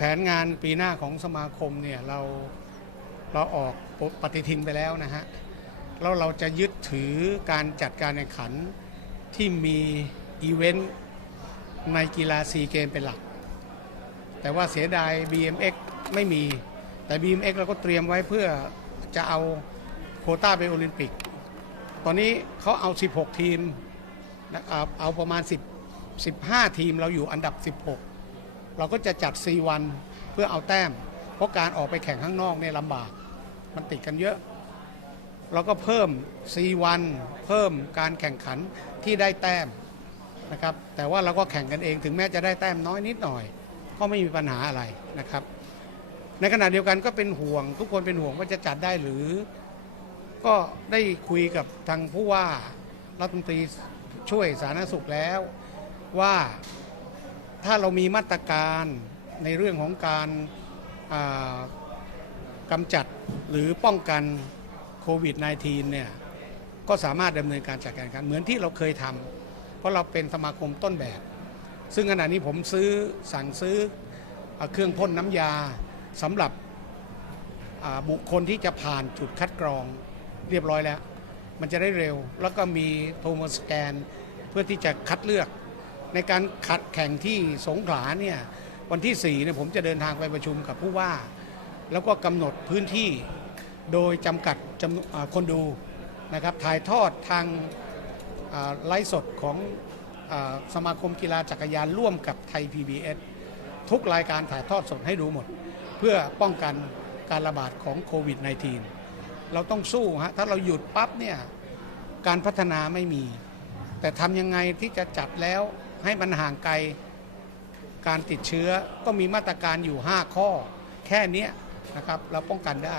แผนงานปีหน้าของสมาคมเนี่ยเราเราออกปฏิทินไปแล้วนะฮะแล้วเราจะยึดถือการจัดการแข่งขันที่มีอีเวนต์ในกีฬาซีเกมเป็นหลัก แต่ว่าเสียดาย BMX ไม่มี แต่ BMX เราก็เตรียมไว้เพื่อจะเอาโคต้าไปโอลิมปิก ตอนนี้เขาเอา 16 ทีมนะครับเอาประมาณ 10 15 ทีมเราอยู่อันดับ 16 เราก็จะจัด C1 เพื่อเอาแต้ม เพราะการออกไปแข่งข้างนอกเนี่ยลำบาก มันติดกันเยอะ เราก็เพิ่ม C1 เพิ่มการแข่งขันที่ได้แต้มนะครับ แต่ว่าเราก็แข่งกันเองถึงแม้จะได้แต้มน้อยนิดหน่อย ก็ไม่มีปัญหาอะไรนะครับ ในขณะเดียวกันก็เป็นห่วง ทุกคนเป็นห่วงว่าจะจัดได้หรือ ก็ได้คุยกับทางผู้ว่ารัฐมนตรีช่วยสาธารณสุขแล้วว่า ถ้าเรามีมาตรการในเรื่องของการกำจัดหรือป้องกันโควิด -19 เนี่ยก็สามารถดำเนินการจัดการกันเหมือนที่เราเคยทำเพราะเราเป็นสมาคมต้นแบบ ซึ่งขณะนี้ผมซื้อสั่งซื้ออเครื่องพ่นน้ำยาสำหรับบุคคลที่จะผ่านจุดคัดกรองเรียบร้อยแล้ว มันจะได้เร็ว แล้วก็มีโทรโมสแกนเพื่อที่จะคัดเลือก ในการคัดแข่งที่สงขลาเนี่ยวันที่4เนี่ยผมจะเดินทางไปประชุมกับผู้ว่า แล้วก็กำหนดพื้นที่โดยจำกัดจำนวนคนดูนะครับถ่ายทอดทางไลฟ์สดของอสมาคมกีฬาจักรยานร่วมกับไทย PBS ทุกรายการถ่ายทอดสดให้ดูหมด เพื่อป้องกันการระบาดของโควิด -19 เราต้องสู้ฮะถ้าเราหยุดปั๊บเนี่ยการพัฒนาไม่มี แต่ทำยังไงที่จะจัดแล้ว ให้มันห่างไกลการติดเชื้อก็มีมาตรการอยู่ 5 ข้อ แค่นี้นะครับเราป้องกันได้